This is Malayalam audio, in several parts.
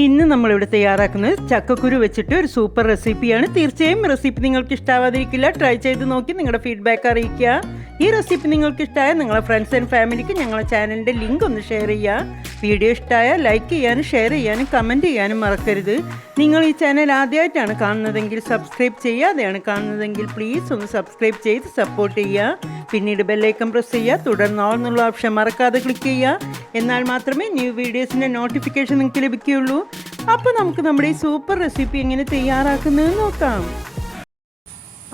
ഇന്ന് നമ്മളിവിടെ തയ്യാറാക്കുന്നത് ചക്കക്കുരു വെച്ചിട്ട് ഒരു സൂപ്പർ റെസിപ്പിയാണ്. തീർച്ചയായും റെസിപ്പി നിങ്ങൾക്ക് ഇഷ്ടാവാതിരിക്കില്ല. ട്രൈ ചെയ്ത് നോക്കി നിങ്ങളുടെ ഫീഡ്ബാക്ക് അറിയിക്കുക. ഈ റെസിപ്പി നിങ്ങൾക്ക് ഇഷ്ടമായ നിങ്ങളുടെ ഫ്രണ്ട്സ് ആൻഡ് ഫാമിലിക്ക് ഞങ്ങളുടെ ചാനലിൻ്റെ ലിങ്ക് ഒന്ന് ഷെയർ ചെയ്യുക. വീഡിയോ ഇഷ്ടമായാൽ ലൈക്ക് ചെയ്യാനും ഷെയർ ചെയ്യാനും കമൻറ്റ് ചെയ്യാനും മറക്കരുത്. നിങ്ങൾ ഈ ചാനൽ ആദ്യമായിട്ടാണ് കാണുന്നതെങ്കിൽ സബ്സ്ക്രൈബ് ചെയ്യാതെയാണ് കാണുന്നതെങ്കിൽ പ്ലീസ് ഒന്ന് സബ്സ്ക്രൈബ് ചെയ്ത് സപ്പോർട്ട് ചെയ്യുക. പിന്നീട് ബെല്ലൈക്കൺ പ്രസ് ചെയ്യുക. തുടർന്ന് ഓൾ എന്നുള്ള ഓപ്ഷൻ മറക്കാതെ ക്ലിക്ക് ചെയ്യുക. എന്നാൽ മാത്രമേ ന്യൂ വീഡിയോസിൻ്റെ നോട്ടിഫിക്കേഷൻ നിങ്ങൾക്ക് ലഭിക്കുകയുള്ളൂ. അപ്പോൾ നമുക്ക് നമ്മുടെ ഈ സൂപ്പർ റെസിപ്പി എങ്ങനെ തയ്യാറാക്കുന്നത് നോക്കാം.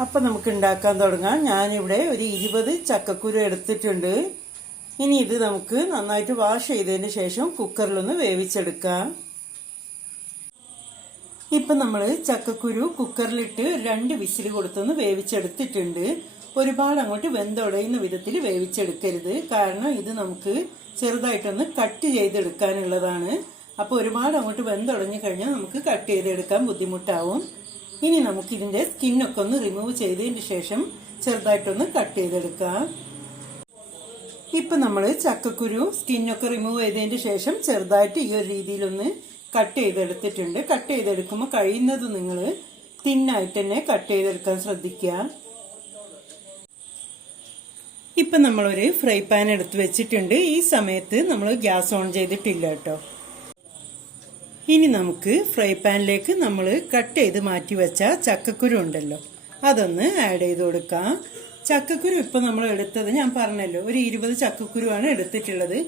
അപ്പോൾ നമുക്ക് ഉണ്ടാക്കാൻ തുടങ്ങാം. ഞാനിവിടെ ഒരു 20 ചക്കക്കുരു എടുത്തിട്ടുണ്ട്. ഇനി ഇത് നമുക്ക് നന്നായിട്ട് വാഷ് ചെയ്തതിന് ശേഷം കുക്കറിലൊന്ന് വേവിച്ചെടുക്കാം. ഇപ്പം നമ്മൾ ചക്കക്കുരു കുക്കറിലിട്ട് 2 വിസിൽ കൊടുത്തൊന്ന് വേവിച്ചെടുത്തിട്ടുണ്ട്. ഒരുപാട് അങ്ങോട്ട് വെന്തുടയുന്ന വിധത്തിൽ വേവിച്ചെടുക്കരുത്. കാരണം ഇത് നമുക്ക് ചെറുതായിട്ടൊന്ന് കട്ട് ചെയ്തെടുക്കാനുള്ളതാണ്. അപ്പോൾ ഒരുപാട് അങ്ങോട്ട് വെന്തുടഞ്ഞു കഴിഞ്ഞാൽ നമുക്ക് കട്ട് ചെയ്തെടുക്കാൻ ബുദ്ധിമുട്ടാവും. ഇനി നമുക്ക് ഇതിന്റെ സ്കിന്നൊക്കെ ഒന്ന് റിമൂവ് ചെയ്തതിന് ശേഷം ചെറുതായിട്ടൊന്ന് കട്ട് ചെയ്തെടുക്കാം. ഇപ്പൊ നമ്മൾ ചക്കക്കുരു സ്കിന്നൊക്കെ റിമൂവ് ചെയ്തതിന് ശേഷം ചെറുതായിട്ട് ഈ ഒരു രീതിയിലൊന്ന് കട്ട് ചെയ്തെടുത്തിട്ടുണ്ട്. കട്ട് ചെയ്തെടുക്കുമ്പോൾ കഴിയുന്നത് നിങ്ങൾ തിന്നായിട്ട് തന്നെ കട്ട് ചെയ്തെടുക്കാൻ ശ്രദ്ധിക്കുക. ഇപ്പൊ നമ്മളൊരു ഫ്രൈ പാൻ എടുത്ത് വെച്ചിട്ടുണ്ട്. ഈ സമയത്ത് നമ്മൾ ഗ്യാസ് ഓൺ ചെയ്തിട്ടില്ല കേട്ടോ. ഇനി നമുക്ക് ഫ്രൈ പാനിലേക്ക് നമ്മൾ കട്ട് ചെയ്ത് മാറ്റി വെച്ച ചക്കക്കുരു ഉണ്ടല്ലോ, അതൊന്ന് ആഡ് ചെയ്ത് കൊടുക്കാം. ചക്കക്കുരു ഇപ്പൊ നമ്മൾ എടുത്തത് ഞാൻ പറഞ്ഞല്ലോ, ഒരു 20 ചക്കക്കുരുവാണ് എടുത്തിട്ടുള്ളത്.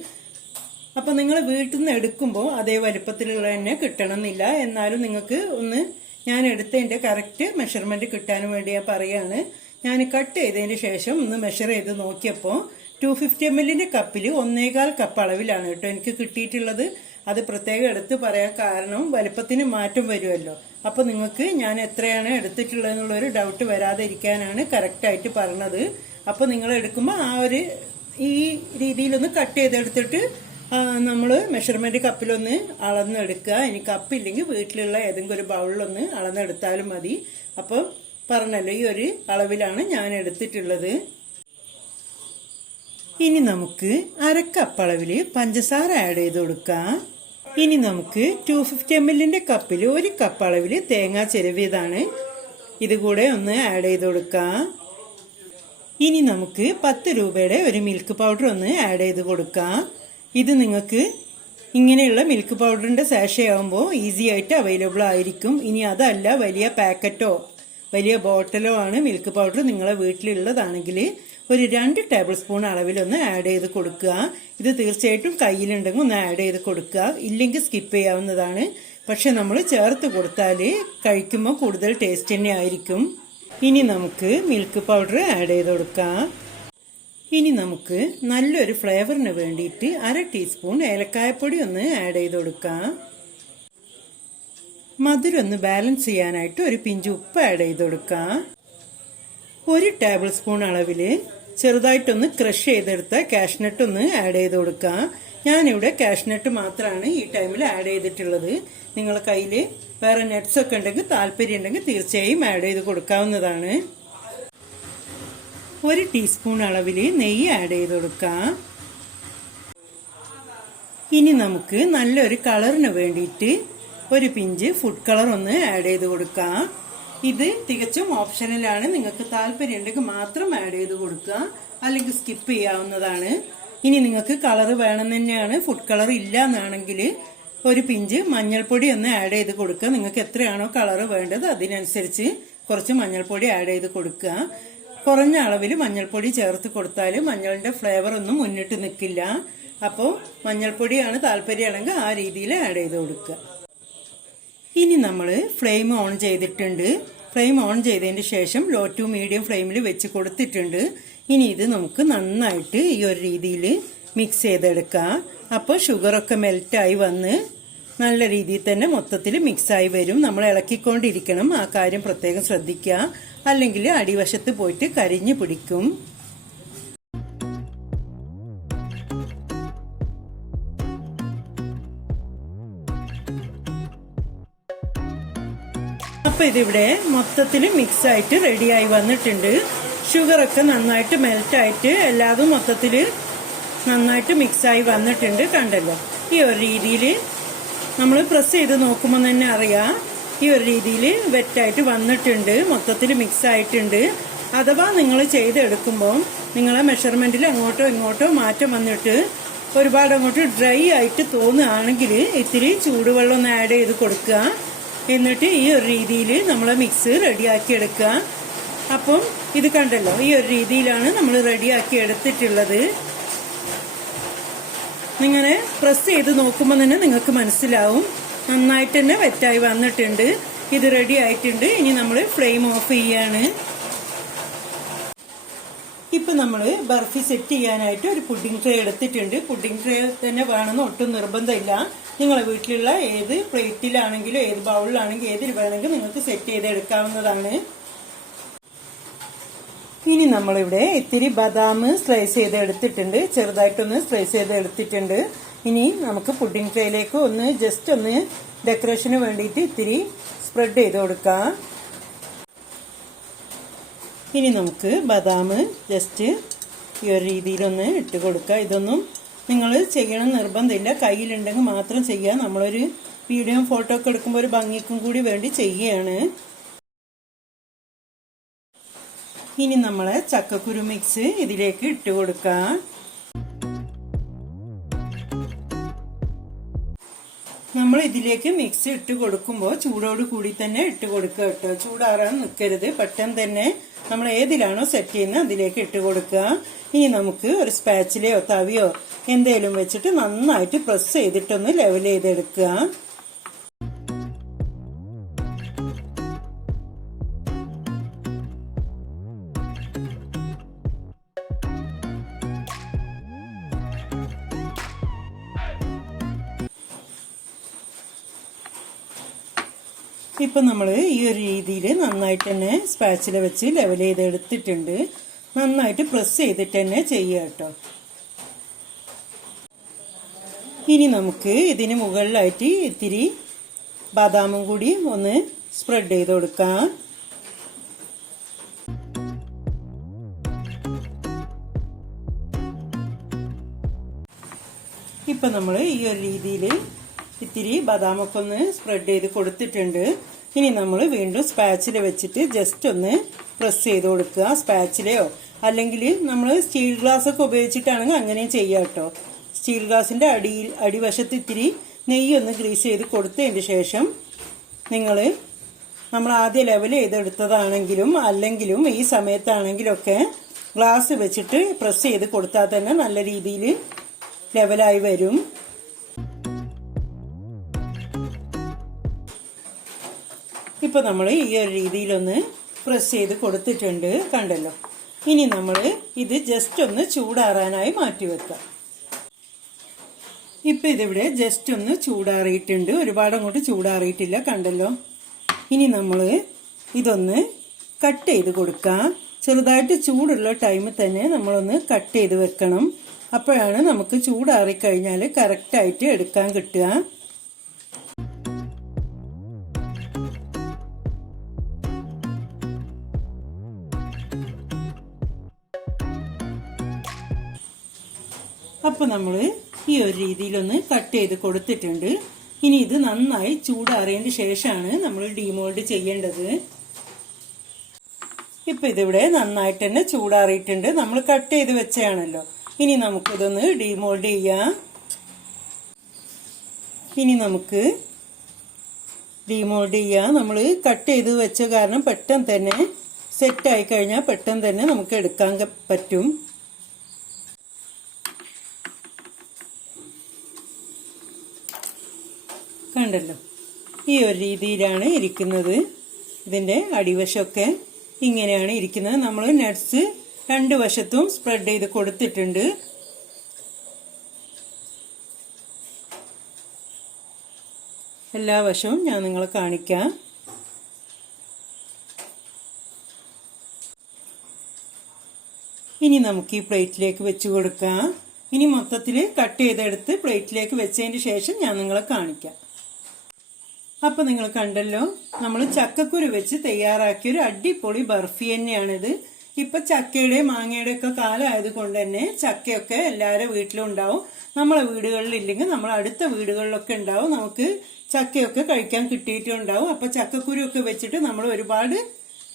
അപ്പൊ നിങ്ങൾ വീട്ടിൽ നിന്ന് എടുക്കുമ്പോൾ അതേ വലിപ്പത്തിലുള്ള തന്നെ കിട്ടണമെന്നില്ല. എന്നാലും നിങ്ങൾക്ക് ഒന്ന് ഞാൻ എടുത്തതിന്റെ കറക്റ്റ് മെഷർമെന്റ് കിട്ടാൻ വേണ്ടി ഞാൻ പറയാണ്. ഞാൻ കട്ട് ചെയ്തതിന് ശേഷം ഒന്ന് മെഷർ ചെയ്ത് നോക്കിയപ്പോൾ 250 ml കപ്പിൽ 1.25 കപ്പ് അളവിലാണ് കേട്ടോ എനിക്ക് കിട്ടിയിട്ടുള്ളത്. അത് പ്രത്യേകം എടുത്ത് പറയാൻ കാരണം വലിപ്പത്തിന് മാറ്റം വരുമല്ലോ. അപ്പൊ നിങ്ങൾക്ക് ഞാൻ എത്രയാണ് എടുത്തിട്ടുള്ളത് എന്നുള്ളൊരു ഡൗട്ട് വരാതെ ഇരിക്കാനാണ് കറക്റ്റായിട്ട് പറഞ്ഞത്. അപ്പൊ നിങ്ങൾ എടുക്കുമ്പോൾ ആ ഒരു ഈ രീതിയിലൊന്ന് കട്ട് ചെയ്തെടുത്തിട്ട് നമ്മൾ മെഷർമെന്റ് കപ്പിലൊന്ന് അളന്നെടുക്കുക. ഇനി കപ്പില്ലെങ്കിൽ വീട്ടിലുള്ള ഏതെങ്കിലും ഒരു ബൗളിലൊന്ന് അളന്നെടുത്താലും മതി. അപ്പോൾ പറഞ്ഞല്ലോ ഈ ഒരു അളവിലാണ് ഞാൻ എടുത്തിട്ടുള്ളത്. ഇനി നമുക്ക് 1/2 കപ്പ് അളവില് പഞ്ചസാര ആഡ് ചെയ്ത് കൊടുക്കാം. ഇനി നമുക്ക് 250 ml കപ്പിൽ 1 കപ്പ് അളവില് തേങ്ങ ചിരവിയതാണ്, ഇതുകൂടെ ഒന്ന് ആഡ് ചെയ്ത് കൊടുക്കാം. ഇനി നമുക്ക് 10 രൂപയുടെ ഒരു മിൽക്ക് പൗഡർ ഒന്ന് ആഡ് ചെയ്ത് കൊടുക്കാം. ഇത് നിങ്ങൾക്ക് ഇങ്ങനെയുള്ള മിൽക്ക് പൗഡറിന്റെ സാഷേ ആകുമ്പോൾ ഈസി ആയിട്ട് അവൈലബിൾ ആയിരിക്കും. ഇനി അതല്ല വലിയ പാക്കറ്റോ വലിയ ബോട്ടിലോ ആണ് മിൽക്ക് പൗഡർ നിങ്ങളെ വീട്ടിലുള്ളതാണെങ്കിൽ ഒരു 2 ടേബിൾ സ്പൂൺ അളവിലൊന്ന് ആഡ് ചെയ്ത് കൊടുക്കുക. ഇത് തീർച്ചയായിട്ടും കയ്യിലുണ്ടെങ്കിൽ ഒന്ന് ആഡ് ചെയ്ത് കൊടുക്കുക. ഇല്ലെങ്കിൽ സ്കിപ്പ് ചെയ്യാവുന്നതാണ്. പക്ഷെ നമ്മൾ ചേർത്ത് കൊടുത്താൽ കഴിക്കുമ്പോൾ കൂടുതൽ ടേസ്റ്റ് തന്നെ ആയിരിക്കും. ഇനി നമുക്ക് മിൽക്ക് പൗഡർ ആഡ് ചെയ്ത് കൊടുക്കാം. ഇനി നമുക്ക് നല്ലൊരു ഫ്ലേവറിന് വേണ്ടിയിട്ട് 1/2 ടീസ്പൂൺ ഏലക്കായപ്പൊടി ഒന്ന് ആഡ് ചെയ്ത് കൊടുക്കാം. മധുരം ഒന്ന് ബാലൻസ് ചെയ്യാനായിട്ട് ഒരു പിഞ്ച് ഉപ്പ് ആഡ് ചെയ്ത് കൊടുക്കാം. 1 ടേബിൾ സ്പൂൺ അളവില് ചെറുതായിട്ടൊന്ന് ക്രഷ് ചെയ്തെടുത്ത കാഷ്നട്ട് ഒന്ന് ആഡ് ചെയ്ത് കൊടുക്കാം. ഞാനിവിടെ കാഷ്നട്ട് മാത്രമാണ് ഈ ടൈമിൽ ആഡ് ചെയ്തിട്ടുള്ളത്. നിങ്ങളുടെ കയ്യിൽ വേറെ നട്ട്സ് ഒക്കെ ഉണ്ടെങ്കിൽ താല്പര്യം ഉണ്ടെങ്കിൽ തീർച്ചയായും ആഡ് ചെയ്ത് കൊടുക്കാവുന്നതാണ്. 1 ടീസ്പൂൺ അളവില് നെയ്യ് ആഡ് ചെയ്ത് കൊടുക്കാം. ഇനി നമുക്ക് നല്ലൊരു കളറിന് വേണ്ടിയിട്ട് ഒരു പിഞ്ച് ഫുഡ് കളർ ഒന്ന് ആഡ് ചെയ്ത് കൊടുക്കാം. ഇത് തികച്ചും ഓപ്ഷണലാണ്. നിങ്ങൾക്ക് താല്പര്യം ഉണ്ടെങ്കിൽ മാത്രം ആഡ് ചെയ്ത് കൊടുക്കുക, അല്ലെങ്കിൽ സ്കിപ്പ് ചെയ്യാവുന്നതാണ്. ഇനി നിങ്ങൾക്ക് കളർ വേണം തന്നെയാണ്, ഫുഡ് കളർ ഇല്ല എന്നാണെങ്കിൽ ഒരു പിഞ്ച് മഞ്ഞൾപ്പൊടി ഒന്ന് ആഡ് ചെയ്ത് കൊടുക്കുക. നിങ്ങൾക്ക് എത്രയാണോ കളർ വേണ്ടത് അതിനനുസരിച്ച് കുറച്ച് മഞ്ഞൾപ്പൊടി ആഡ് ചെയ്ത് കൊടുക്കുക. കുറഞ്ഞ അളവിൽ മഞ്ഞൾപ്പൊടി ചേർത്ത് കൊടുത്താൽ മഞ്ഞളിന്റെ ഫ്ലേവർ ഒന്നും മുന്നിട്ട് നിൽക്കില്ല. അപ്പോൾ മഞ്ഞൾപ്പൊടിയാണ് താല്പര്യമാണെങ്കിൽ ആ രീതിയിൽ ആഡ് ചെയ്ത് കൊടുക്കുക. ഇനി നമ്മൾ ഫ്ലെയിം ഓൺ ചെയ്തിട്ടുണ്ട്. ഫ്ലെയിം ഓൺ ചെയ്തതിന് ശേഷം ലോ ടു മീഡിയം ഫ്ലെയിമിൽ വെച്ച് കൊടുത്തിട്ടുണ്ട്. ഇനി ഇത് നമുക്ക് നന്നായിട്ട് ഈ ഒരു രീതിയിൽ മിക്സ് ചെയ്തെടുക്കാം. അപ്പോൾ ഷുഗറൊക്കെ മെൽറ്റായി വന്ന് നല്ല രീതിയിൽ തന്നെ മൊത്തത്തിൽ മിക്സായി വരും. നമ്മൾ ഇളക്കിക്കൊണ്ടിരിക്കണം, ആ കാര്യം പ്രത്യേകം ശ്രദ്ധിക്കുക. അല്ലെങ്കിൽ അടിവശത്ത് പോയിട്ട് കരിഞ്ഞു പിടിക്കും. അപ്പൊ ഇതിവിടെ മൊത്തത്തിൽ മിക്സ് ആയിട്ട് റെഡിയായി വന്നിട്ടുണ്ട്. ഷുഗറൊക്കെ നന്നായിട്ട് മെൽറ്റായിട്ട് എല്ലാതും മൊത്തത്തിൽ നന്നായിട്ട് മിക്സായി വന്നിട്ടുണ്ട്. കണ്ടല്ലോ, ഈ ഒരു രീതിയിൽ നമ്മൾ പ്രസ് ചെയ്ത് നോക്കുമ്പോൾ തന്നെ അറിയാം ഈ ഒരു രീതിയിൽ വെറ്റായിട്ട് വന്നിട്ടുണ്ട്, മൊത്തത്തിൽ മിക്സ് ആയിട്ടുണ്ട്. അഥവാ നിങ്ങൾ ചെയ്തെടുക്കുമ്പോൾ നിങ്ങളെ മെഷർമെന്റിൽ അങ്ങോട്ടോ ഇങ്ങോട്ടോ മാറ്റം വന്നിട്ട് ഒരുപാട് അങ്ങോട്ട് ഡ്രൈ ആയിട്ട് തോന്നുകയാണെങ്കിൽ ഇത്തിരി ചൂടുവെള്ളം ഒന്ന് ആഡ് ചെയ്ത് കൊടുക്കുക. എന്നിട്ട് ഈ ഒരു രീതിയിൽ നമ്മൾ മിക്സ് റെഡിയാക്കി എടുക്കുക. അപ്പം ഇത് കണ്ടല്ലോ, ഈ ഒരു രീതിയിലാണ് നമ്മൾ റെഡിയാക്കി എടുത്തിട്ടുള്ളത്. നിങ്ങനെ പ്രസ് ചെയ്ത് നോക്കുമ്പോൾ തന്നെ നിങ്ങൾക്ക് മനസ്സിലാവും നന്നായിട്ട് തന്നെ വെറ്റായി വന്നിട്ടുണ്ട്. ഇത് റെഡി ആയിട്ടുണ്ട്. ഇനി നമ്മൾ ഫ്ലെയിം ഓഫ് ചെയ്യാണ്. ഇപ്പൊ നമ്മൾ ബർഫി സെറ്റ് ചെയ്യാനായിട്ട് ഒരു പുഡിംഗ് ട്രേ എടുത്തിട്ടുണ്ട്. പുഡിംഗ് ട്രേ തന്നെ വേണമെന്ന് ഒട്ടും നിർബന്ധമില്ല. നിങ്ങളെ വീട്ടിലുള്ള ഏത് പ്ലേറ്റിലാണെങ്കിലും ഏത് ബൗളിലാണെങ്കിലും ഏതിൽ വേണമെങ്കിലും നിങ്ങൾക്ക് സെറ്റ് ചെയ്തെടുക്കാവുന്നതാണ്. ഇനി നമ്മളിവിടെ ഇത്തിരി ബദാം സ്ലൈസ് ചെയ്ത് എടുത്തിട്ടുണ്ട്, ചെറുതായിട്ടൊന്ന് സ്ലൈസ് ചെയ്ത് എടുത്തിട്ടുണ്ട്. ഇനി നമുക്ക് പുഡിംഗ് ട്രേയിലേക്ക് ഒന്ന് ജസ്റ്റ് ഒന്ന് ഡെക്കറേഷന് വേണ്ടിയിട്ട് ഇത്തിരി സ്പ്രെഡ് ചെയ്ത് കൊടുക്കാം. ഇനി നമുക്ക് ബദാം ജസ്റ്റ് ഈ ഒരു രീതിയിലൊന്ന് ഇട്ട് കൊടുക്കുക. ഇതൊന്നും നിങ്ങൾ ചെയ്യണം നിർബന്ധമില്ല, കയ്യിലുണ്ടെങ്കിൽ മാത്രം ചെയ്യുക. നമ്മളൊരു വീഡിയോ ഫോട്ടോ ഒക്കെ എടുക്കുമ്പോൾ ഒരു ഭംഗിക്കും കൂടി വേണ്ടി ചെയ്യുകയാണ്. ഇനി നമ്മളെ ചക്കക്കുരു മിക്സ് ഇതിലേക്ക് ഇട്ട് കൊടുക്കാം. നമ്മൾ ഇതിലേക്ക് മിക്സ് ഇട്ട് കൊടുക്കുമ്പോൾ ചൂടോട് കൂടി തന്നെ ഇട്ട് കൊടുക്കുക കേട്ടോ. ചൂടാറാൻ നിൽക്കരുത്. പെട്ടെന്ന് തന്നെ നമ്മൾ ഏതിലാണോ സെറ്റ് ചെയ്യുന്നത് അതിലേക്ക് ഇട്ട് കൊടുക്കുക. ഇനി നമുക്ക് ഒരു സ്പാച്ചിലയോ തവിയോ എന്തേലും വെച്ചിട്ട് നന്നായിട്ട് പ്രസ് ചെയ്തിട്ടൊന്ന് ലെവൽ ചെയ്തെടുക്കുക. ഇപ്പം നമ്മൾ ഈ ഒരു രീതിയിൽ നന്നായിട്ട് തന്നെ സ്പാച്ചില വെച്ച് ലെവൽ ചെയ്ത് എടുത്തിട്ടുണ്ട്. നന്നായിട്ട് പ്രസ് ചെയ്തിട്ട് തന്നെ ചെയ്യുക കേട്ടോ. ഇനി നമുക്ക് ഇതിന് മുകളിലായിട്ട് ഇത്തിരി ബദാമും കൂടി ഒന്ന് സ്പ്രെഡ് ചെയ്ത് കൊടുക്കാം. ഇപ്പം നമ്മൾ ഈ ഒരു രീതിയിൽ ഇത്തിരി ബദാമൊക്കെ ഒന്ന് സ്പ്രെഡ് ചെയ്ത് കൊടുത്തിട്ടുണ്ട്. ഇനി നമ്മൾ വീണ്ടും സ്പാച്ചില വെച്ചിട്ട് ജസ്റ്റ് ഒന്ന് പ്രസ് ചെയ്ത് കൊടുക്കുക. സ്പാച്ചിലയോ അല്ലെങ്കിൽ നമ്മൾ സ്റ്റീൽ ഗ്ലാസ് ഒക്കെ ഉപയോഗിച്ചിട്ടാണെങ്കിൽ അങ്ങനെയും ചെയ്യാം കേട്ടോ. സ്റ്റീൽ ഗ്ലാസിന്റെ അടിവശത്ത് ഇത്തിരി നെയ്യൊന്ന് ഗ്രീസ് ചെയ്ത് കൊടുത്തതിന് ശേഷം നമ്മൾ ആദ്യം ലെവൽ ചെയ്തെടുത്തതാണെങ്കിലും അല്ലെങ്കിലും ഈ സമയത്താണെങ്കിലൊക്കെ ഗ്ലാസ് വെച്ചിട്ട് പ്രസ് ചെയ്ത് കൊടുത്താൽ തന്നെ നല്ല രീതിയിൽ ലെവലായി വരും. ഇപ്പൊ നമ്മൾ ഈ ഒരു രീതിയിലൊന്ന് പ്രസ് ചെയ്ത് കൊടുത്തിട്ടുണ്ട്, കണ്ടല്ലോ. ഇനി നമ്മൾ ഇത് ജസ്റ്റ് ഒന്ന് ചൂടാറാനായി മാറ്റി വെക്കാം. ഇപ്പൊ ഇതിവിടെ ജസ്റ്റ് ഒന്ന് ചൂടാറിയിട്ടുണ്ട്, ഒരുപാട് അങ്ങോട്ട് ചൂടാറിയിട്ടില്ല, കണ്ടല്ലോ. ഇനി നമ്മൾ ഇതൊന്ന് കട്ട് ചെയ്ത് കൊടുക്കാം. ചെറുതായിട്ട് ചൂടുള്ള ടൈമിൽ തന്നെ നമ്മളൊന്ന് കട്ട് ചെയ്ത് വെക്കണം. അപ്പോഴാണ് നമുക്ക് ചൂടാറിക്കഴിഞ്ഞാൽ കറക്റ്റായിട്ട് എടുക്കാൻ കിട്ടുക. അപ്പോൾ നമ്മൾ ഈ ഒരു രീതിയിലൊന്ന് കട്ട് ചെയ്ത് കൊടുത്തിട്ടുണ്ട്. ഇനി ഇത് നന്നായി ചൂടാറിയതിന് ശേഷമാണ് നമ്മൾ ഡീമോൾഡ് ചെയ്യേണ്ടത്. ഇപ്പം ഇതിവിടെ നന്നായിട്ട് തന്നെ ചൂടാറിയിട്ടുണ്ട്. നമ്മൾ കട്ട് ചെയ്ത് വെച്ചാണല്ലോ. ഇനി നമുക്കിതൊന്ന് ഡീമോൾഡ് ചെയ്യാം. നമ്മൾ കട്ട് ചെയ്ത് വെച്ച കാരണം പെട്ടെന്ന് തന്നെ സെറ്റ് ആയി കഴിഞ്ഞാൽ പെട്ടെന്ന് തന്നെ നമുക്ക് എടുക്കാൻ പറ്റും. കണ്ടല്ലോ, ഈ ഒരു രീതിയിലാണ് ഇരിക്കുന്നത്. ഇതിൻ്റെ അടിവശമൊക്കെ ഇങ്ങനെയാണ് ഇരിക്കുന്നത്. നമ്മൾ നട്ട്സ് രണ്ട് വശത്തും സ്പ്രെഡ് ചെയ്ത് കൊടുത്തിട്ടുണ്ട്. എല്ലാ വശവും ഞാൻ നിങ്ങളെ കാണിക്കാം. ഇനി നമുക്ക് ഈ പ്ലേറ്റിലേക്ക് വെച്ച് കൊടുക്കാം. ഇനി മൊത്തത്തിൽ കട്ട് ചെയ്തെടുത്ത് പ്ലേറ്റിലേക്ക് വെച്ചതിന് ശേഷം ഞാൻ നിങ്ങളെ കാണിക്കാം. അപ്പൊ നിങ്ങൾ കണ്ടല്ലോ, നമ്മൾ ചക്കക്കുരു വെച്ച് തയ്യാറാക്കിയ ഒരു അടിപൊളി ബർഫി തന്നെയാണിത്. ഇപ്പൊ ചക്കയുടെ മാങ്ങയുടെ ഒക്കെ കാലമായത് കൊണ്ട് തന്നെ ചക്കയൊക്കെ എല്ലാവരുടെ വീട്ടിലും ഉണ്ടാവും. നമ്മളെ വീടുകളിൽ ഇല്ലെങ്കിൽ നമ്മൾ അടുത്ത വീടുകളിലൊക്കെ ഉണ്ടാവും. നമുക്ക് ചക്കയൊക്കെ കഴിക്കാൻ കിട്ടിയിട്ടുണ്ടാവും. അപ്പൊ ചക്കക്കുരു ഒക്കെ വെച്ചിട്ട് നമ്മൾ ഒരുപാട്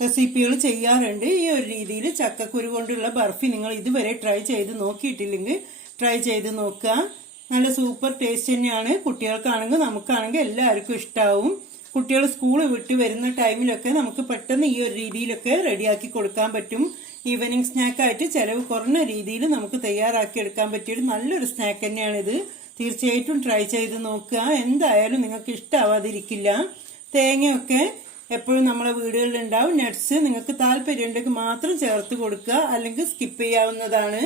റെസിപ്പികൾ ചെയ്യാറുണ്ട്. ഈ ഒരു രീതിയിൽ ചക്കക്കുരു കൊണ്ടുള്ള ബർഫി നിങ്ങൾ ഇതുവരെ ട്രൈ ചെയ്ത് നോക്കിയിട്ടില്ലെങ്കിൽ ട്രൈ ചെയ്ത് നോക്കുക. നല്ല സൂപ്പർ ടേസ്റ്റ് തന്നെയാണ്. കുട്ടികൾക്കാണെങ്കിൽ നമുക്കാണെങ്കിൽ എല്ലാവർക്കും ഇഷ്ടാവും. കുട്ടികൾ സ്കൂൾ വിട്ട് വരുന്ന ടൈമിലൊക്കെ നമുക്ക് പെട്ടെന്ന് ഈ ഒരു രീതിയിലൊക്കെ റെഡിയാക്കി കൊടുക്കാൻ പറ്റും. ഈവനിങ് സ്നാക്കായിട്ട് ചിലവ് കുറഞ്ഞ രീതിയിൽ നമുക്ക് തയ്യാറാക്കി എടുക്കാൻ പറ്റിയൊരു നല്ലൊരു സ്നാക്ക് തന്നെയാണിത്. തീർച്ചയായിട്ടും ട്രൈ ചെയ്ത് നോക്കുക. എന്തായാലും നിങ്ങൾക്ക് ഇഷ്ടാവാതിരിക്കില്ല. തേങ്ങയൊക്കെ എപ്പോഴും നമ്മളെ വീടുകളിൽ ഉണ്ടാവും. നട്ട്സ് നിങ്ങൾക്ക് താല്പര്യം ഉണ്ടെങ്കിൽ മാത്രം ചേർത്ത് കൊടുക്കുക, അല്ലെങ്കിൽ സ്കിപ്പ് ചെയ്യാവുന്നതാണ്.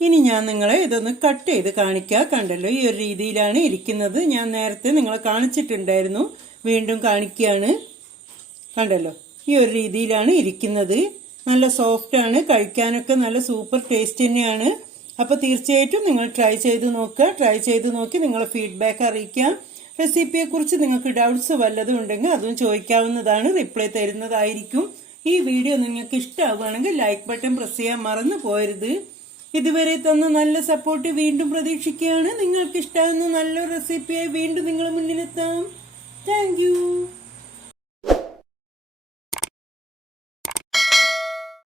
ഇനി ഞാൻ നിങ്ങളെ ഇതൊന്ന് കട്ട് ചെയ്ത് കാണിക്കുക. കണ്ടല്ലോ, ഈ ഒരു രീതിയിലാണ് ഇരിക്കുന്നത്. ഞാൻ നേരത്തെ നിങ്ങളെ കാണിച്ചിട്ടുണ്ടായിരുന്നു, വീണ്ടും കാണിക്കുകയാണ്. കണ്ടല്ലോ, ഈ ഒരു രീതിയിലാണ് ഇരിക്കുന്നത്. നല്ല സോഫ്റ്റ് ആണ്, കഴിക്കാനൊക്കെ നല്ല സൂപ്പർ ടേസ്റ്റ് തന്നെയാണ്. അപ്പൊ തീർച്ചയായിട്ടും നിങ്ങൾ ട്രൈ ചെയ്ത് നോക്കുക. ട്രൈ ചെയ്ത് നോക്കി നിങ്ങളെ ഫീഡ്ബാക്ക് അറിയിക്കാം. റെസിപ്പിയെ കുറിച്ച് നിങ്ങൾക്ക് ഡൗട്ട്സ് വല്ലതും ഉണ്ടെങ്കിൽ അതും ചോദിക്കാവുന്നതാണ്. റിപ്ലൈ തരുന്നതായിരിക്കും. ഈ വീഡിയോ നിങ്ങൾക്ക് ഇഷ്ടമാവുകയാണെങ്കിൽ ലൈക്ക് ബട്ടൺ പ്രസ് ചെയ്യാൻ മറന്നു പോകരുത്. ഇതുവരെ തന്ന നല്ല സപ്പോർട്ട് വീണ്ടും പ്രതീക്ഷിക്കുകയാണ്. നിങ്ങൾക്ക് ഇഷ്ടമാകുന്ന നല്ലൊരു റെസിപ്പിയായി വീണ്ടും നിങ്ങളുടെ മുന്നിലെത്താം. Thank you.